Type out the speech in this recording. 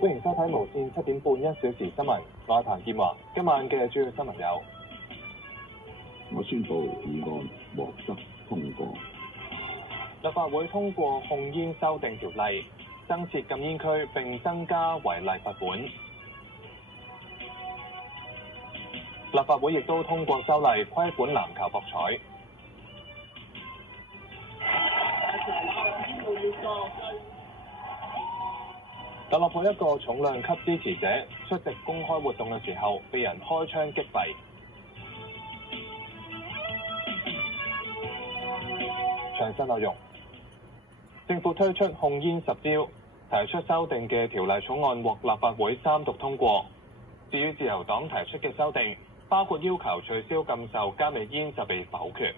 歡迎收睇無線7點半1小時新聞，我係彭建華。今晚嘅主要新聞有：我宣布議案獲得通過。立法會通過控煙修訂條例，增設禁煙區並增加違例罰款。立法會亦都通過修例規管籃球博彩。特朗普一個重量級支持者出席公開活動嘅時候，被人開槍擊斃。詳細內容，政府推出控煙10招，提出修訂嘅條例草案獲立法會三讀通過。至於自由黨提出嘅修訂，包括要求取消禁售加味煙就被否決。